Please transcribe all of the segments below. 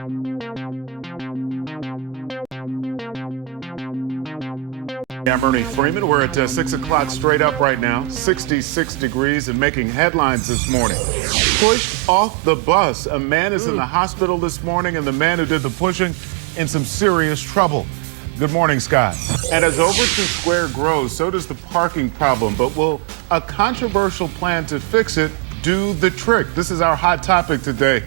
I'm Ernie Freeman. We're at 6 o'clock straight up right now, 66 degrees and making headlines this morning. Pushed off the bus. A man is in the hospital this morning, and the man who did the pushing in some serious trouble. Good morning, Scott. And as Overton Square grows, so does the parking problem. But will a controversial plan to fix it do the trick? This is our hot topic today.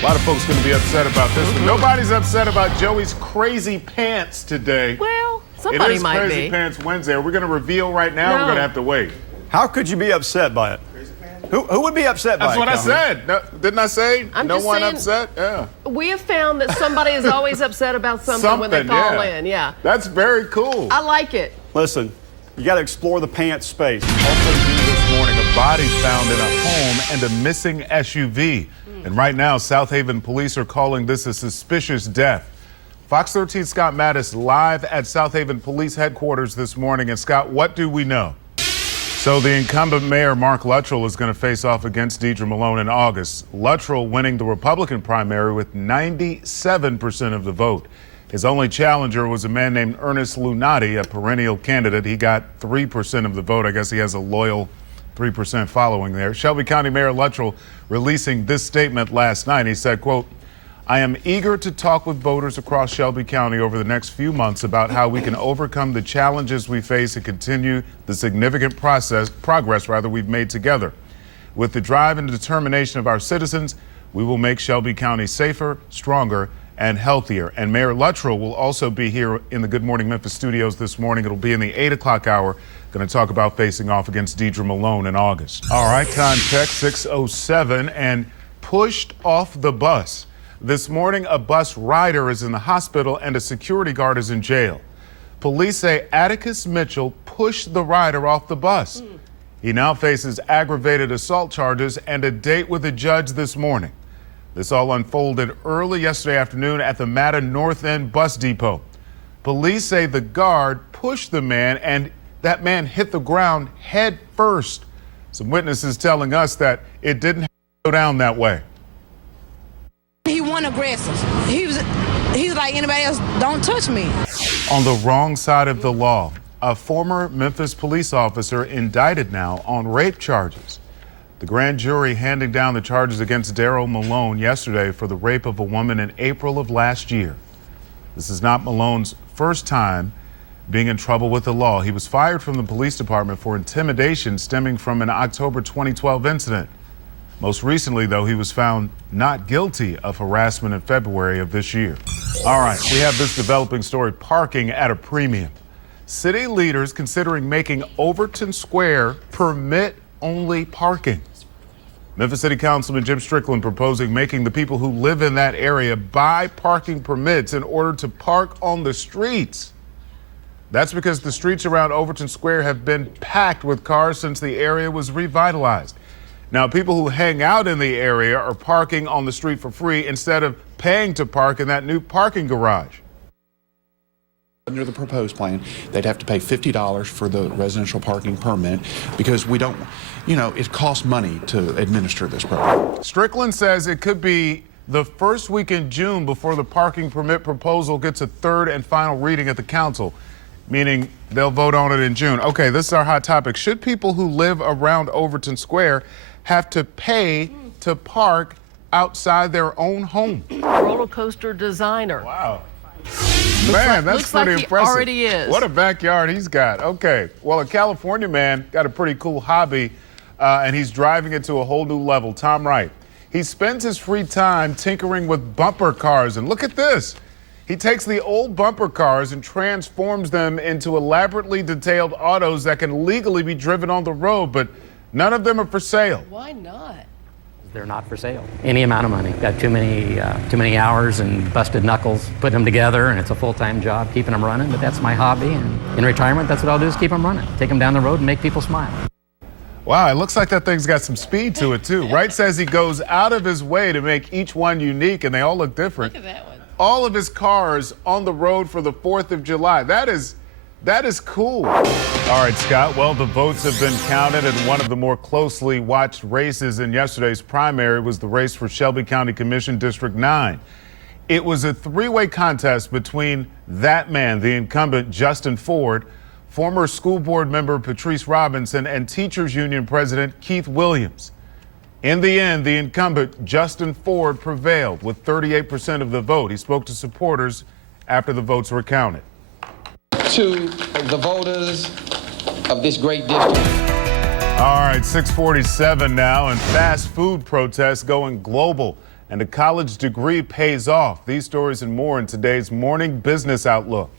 A lot of folks going to be upset about this, but nobody's upset about Joey's crazy pants today. Well, somebody might be. It is Crazy Pants Wednesday. We're going to reveal right now. We're going to have to wait. How could you be upset by it? Who would be upset by it? That's what I said. No, didn't I say no one saying, upset? Yeah. We have found that somebody is always upset about something when they call in. Yeah. That's very cool. I like it. Listen, you got to explore the pants space. Also this morning, a body found in a home and a missing SUV. And right now, South Haven police are calling this a suspicious death. Fox 13 Scott Mattis live at South Haven Police Headquarters this morning. And Scott, what do we know? So the incumbent mayor, Mark Luttrell, is going to face off against Deidre Malone in August. Luttrell winning the Republican primary with 97% of the vote. His only challenger was a man named Ernest Lunati, a perennial candidate. He got 3% of the vote. I guess he has a loyal 3% following there. Shelby County Mayor Luttrell releasing this statement last night. He said, quote, "I am eager to talk with voters across Shelby County over the next few months about how we can overcome the challenges we face and continue the significant progress we've made together. With the drive and determination of our citizens, we will make Shelby County safer, stronger, and healthier." And Mayor Luttrell will also be here in the Good Morning Memphis studios this morning. It'll be in the 8 o'clock hour. Going to talk about facing off against Deidre Malone in August. All right, time check 6:07 and pushed off the bus. This morning, a bus rider is in the hospital and a security guard is in jail. Police say Atticus Mitchell pushed the rider off the bus. He now faces aggravated assault charges and a date with a judge this morning. This all unfolded early yesterday afternoon at the Matta North End bus depot. Police say the guard pushed the man and that man hit the ground head first. Some witnesses telling us that it didn't go down that way. He wasn't aggressive. He's like anybody else, don't touch me. On the wrong side of the law, a former Memphis police officer indicted now on rape charges. The grand jury handing down the charges against Daryl Malone yesterday for the rape of a woman in April of last year. This is not Malone's first time being in trouble with the law. He was fired from the police department for intimidation stemming from an October 2012 incident. Most recently, though, he was found not guilty of harassment in February of this year. All right, we have this developing story, parking at a premium. City leaders considering making Overton Square permit-only parking. Memphis City Councilman Jim Strickland proposing making the people who live in that area buy parking permits in order to park on the streets. That's because the streets around Overton Square have been packed with cars since the area was revitalized. Now, people who hang out in the area are parking on the street for free instead of paying to park in that new parking garage. Under the proposed plan, they'd have to pay $50 for the residential parking permit because we don't, it costs money to administer this program. Strickland says it could be the first week in June before the parking permit proposal gets a third and final reading at the council, meaning they'll vote on it in June. Okay, this is our hot topic. Should people who live around Overton Square have to pay to park outside their own home? Roller coaster designer. Wow. Man, that's pretty impressive. He already is. What a backyard he's got. Okay, well, a California man got a pretty cool hobby, and he's driving it to a whole new level. Tom Wright. He spends his free time tinkering with bumper cars, and look at this. He takes the old bumper cars and transforms them into elaborately detailed autos that can legally be driven on the road, but none of them are for sale. Why not? They're not for sale. Any amount of money. Got too many hours and busted knuckles putting them together, and it's a full-time job keeping them running, but that's my hobby, and in retirement, that's what I'll do is keep them running. Take them down the road and make people smile. Wow, it looks like that thing's got some speed to it, too. Wright says he goes out of his way to make each one unique, and they all look different. Look at that one. All of his cars on the road for the 4th of July. That is cool. All right, Scott. Well, the votes have been counted, and one of the more closely watched races in yesterday's primary was the race for Shelby County Commission District 9. It was a three-way contest between that man, the incumbent Justin Ford, former school board member Patrice Robinson, and teachers union president Keith Williams. In the end, the incumbent Justin Ford prevailed with 38% of the vote. He spoke to supporters after the votes were counted. To the voters of this great district. All right, 6:47 now, and fast food protests going global, and a college degree pays off. These stories and more in today's Morning Business Outlook.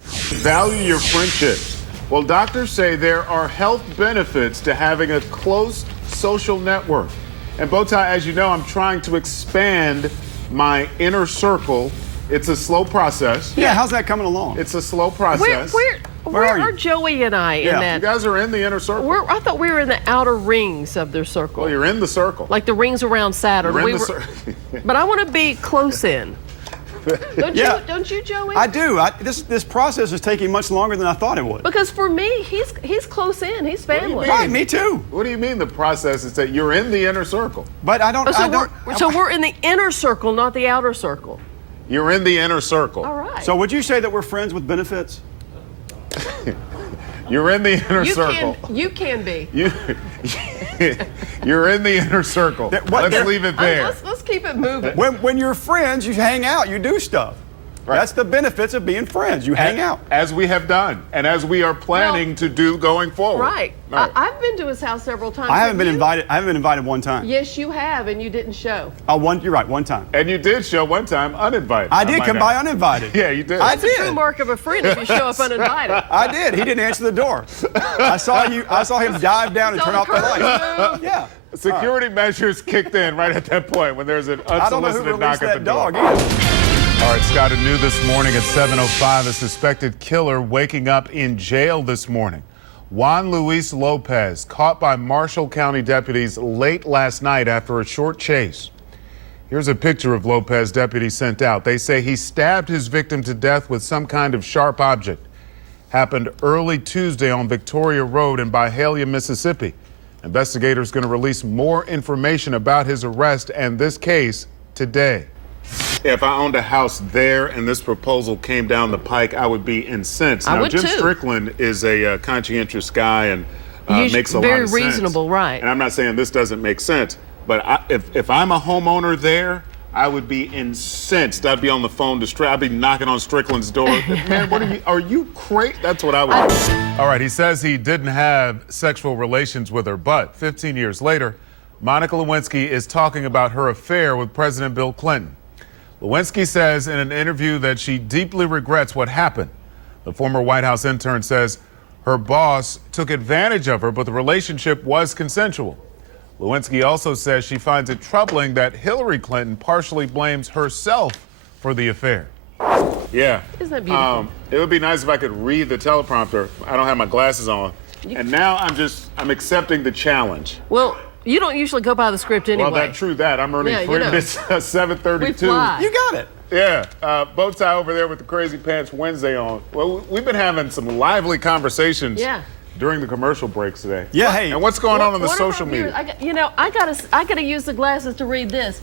Value your friendships. Well, doctors say there are health benefits to having a close social network. And Bowtie, as you know, I'm trying to expand my inner circle. It's a slow process. Yeah, how's that coming along? It's a slow process. Where are Joey and I in that? You guys are in the inner circle. I thought we were in the outer rings of their circle. Well, you're in the circle. Like the rings around Saturn. You're in the circle. But I want to be close in. Don't you, Joey? I do. This process is taking much longer than I thought it would. Because for me, he's close in. He's family. Right, me too. What do you mean the process is that you're in the inner circle? But I don't. So we're in the inner circle, not the outer circle. You're in the inner circle. All right. So would you say that we're friends with benefits? You're in the inner circle. You can be. You're in the inner circle. Let's leave it there. Let's keep it moving. When you're friends, you hang out, you do stuff. Right. That's the benefits of being friends. You hang out. As we have done, and as we are planning to do going forward. Right. I've been to his house several times. I haven't been invited. I haven't been invited one time. Yes, you have, and you didn't show. You're right, one time. And you did show one time uninvited. I did come by uninvited. Yeah, you did. That's a true mark of a friend if you show up uninvited. I did. He didn't answer the door. I saw him dive down and turn off the light. Yeah. Security measures kicked in right at that point when there's an unsolicited knock at the door. All right, Scott, new this morning at 7:05, a suspected killer waking up in jail this morning. Juan Luis Lopez, caught by Marshall County deputies late last night after a short chase. Here's a picture of Lopez deputies sent out. They say he stabbed his victim to death with some kind of sharp object. Happened early Tuesday on Victoria Road in Byhalia, Mississippi. Investigators going to release more information about his arrest and this case today. If I owned a house there and this proposal came down the pike, I would be incensed. Now, Jim Strickland is a conscientious guy and makes a lot of sense. Very reasonable, right. And I'm not saying this doesn't make sense, but if I'm a homeowner there, I would be incensed. I'd be on the phone I'd be knocking on Strickland's door. Man, are you crazy? That's what I would do. All right, he says he didn't have sexual relations with her, but 15 years later, Monica Lewinsky is talking about her affair with President Bill Clinton. Lewinsky says in an interview that she deeply regrets what happened. The former White House intern says her boss took advantage of her, but the relationship was consensual. Lewinsky also says she finds it troubling that Hillary Clinton partially blames herself for the affair. Yeah. Isn't that beautiful? It would be nice if I could read the teleprompter. I don't have my glasses on. And now I'm accepting the challenge. Well, you don't usually go by the script anyway. Well, true that. I'm Ernie Freeman. It's 7:32. We fly. You got it. Yeah. Bowtie over there with the Crazy Pants Wednesday on. Well, we've been having some lively conversations during the commercial breaks today. Yeah, hey. And what's going on the social media? I gotta use the glasses to read this.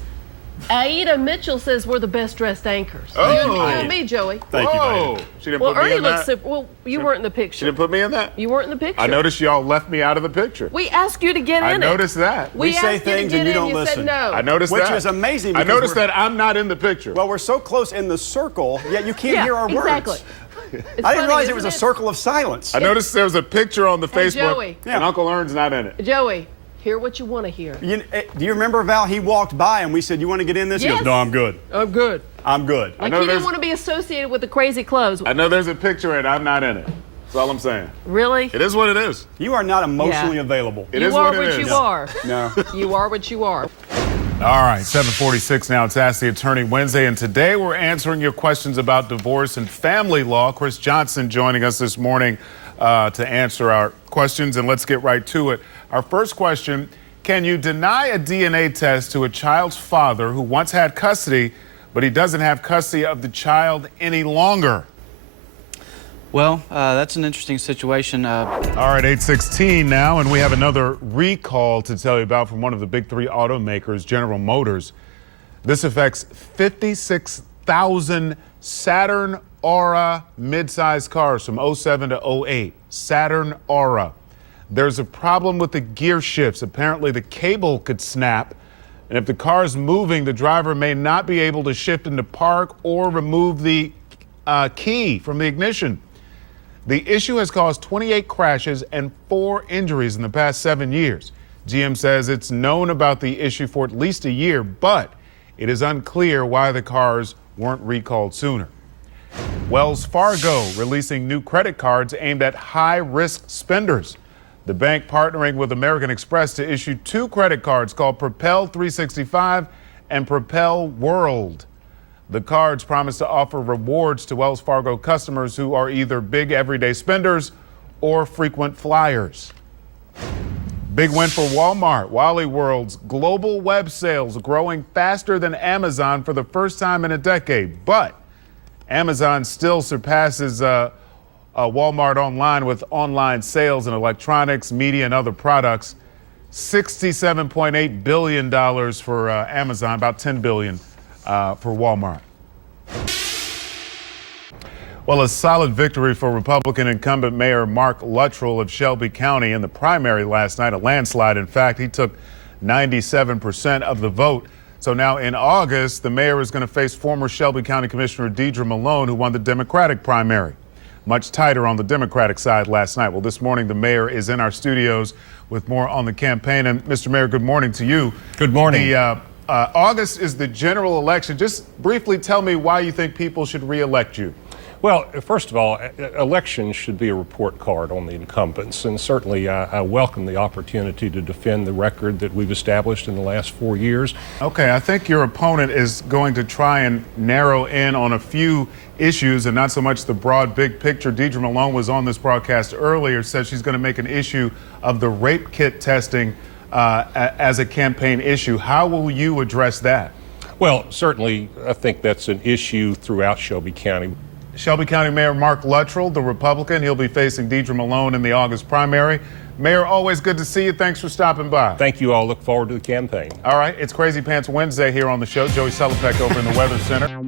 Aida Mitchell says we're the best dressed anchors. Oh. You and me, Joey. Thank you, Aida. She didn't put me Ernie in that? you weren't in the picture. She didn't put me in that? You weren't in the picture. I noticed y'all left me out of the picture. We asked you to get in it. I noticed that. We say things and you don't listen. Said no. I noticed Which that. is amazing. I noticed that I'm not in the picture. Well, we're so close in the circle, yet you can't hear our exactly. words. It's I didn't realize it funny, was a circle of silence. I noticed there was a picture on the Facebook, Joey. and Uncle Ern's not in it. Joey, hear what you want to hear. Do you remember, Val, he walked by and we said, you want to get in this? Yes. He goes, no, I'm good. I'm good. I'm good. Like he didn't want to be associated with the crazy clothes. I know there's a picture and I'm not in it. That's all I'm saying. Really? It is what it is. You are not emotionally available. It is what it is. You are. No. You are what you are. All right, 7:46 now. It's Ask the Attorney Wednesday, and today we're answering your questions about divorce and family law. Chris Johnson joining us this morning to answer our questions, and let's get right to it. Our first question, can you deny a DNA test to a child's father who once had custody, but he doesn't have custody of the child any longer? Well, that's an interesting situation. All right, 8:16 now, and we have another recall to tell you about from one of the big three automakers, General Motors. This affects 56 1,000 Saturn Aura midsize cars from 07 to 08. Saturn Aura. There's a problem with the gear shifts. Apparently the cable could snap, and if the car is moving, the driver may not be able to shift into park or remove the key from the ignition. The issue has caused 28 crashes and 4 injuries in the past 7 years. GM says it's known about the issue for at least a year, but it is unclear why the cars weren't recalled sooner. Wells Fargo releasing new credit cards aimed at high-risk spenders. The bank partnering with American Express to issue 2 credit cards called Propel 365 and Propel World. The cards promise to offer rewards to Wells Fargo customers who are either big everyday spenders or frequent flyers. Big win for Walmart. Wally World's global web sales growing faster than Amazon for the first time in a decade. But Amazon still surpasses Walmart online with online sales in electronics, media, and other products. $67.8 billion for Amazon, about $10 billion for Walmart. Well, a solid victory for Republican incumbent Mayor Mark Luttrell of Shelby County in the primary last night, a landslide. In fact, he took 97% of the vote. So now in August, the mayor is going to face former Shelby County Commissioner Deidre Malone, who won the Democratic primary. Much tighter on the Democratic side last night. Well, this morning, the mayor is in our studios with more on the campaign. And Mr. Mayor, good morning to you. Good morning. August is the general election. Just briefly tell me why you think people should re-elect you. Well, first of all, elections should be a report card on the incumbents, and certainly I welcome the opportunity to defend the record that we've established in the last 4 years. Okay, I think your opponent is going to try and narrow in on a few issues and not so much the broad big picture. Deidre Malone was on this broadcast earlier, said she's going to make an issue of the rape kit testing as a campaign issue. How will you address that? Well, certainly I think that's an issue throughout Shelby County. Shelby County Mayor Mark Luttrell, the Republican. He'll be facing Deidre Malone in the August primary. Mayor, always good to see you. Thanks for stopping by. Thank you all. Look forward to the campaign. All right. It's Crazy Pants Wednesday here on the show. Joey Selipek over in the Weather Center.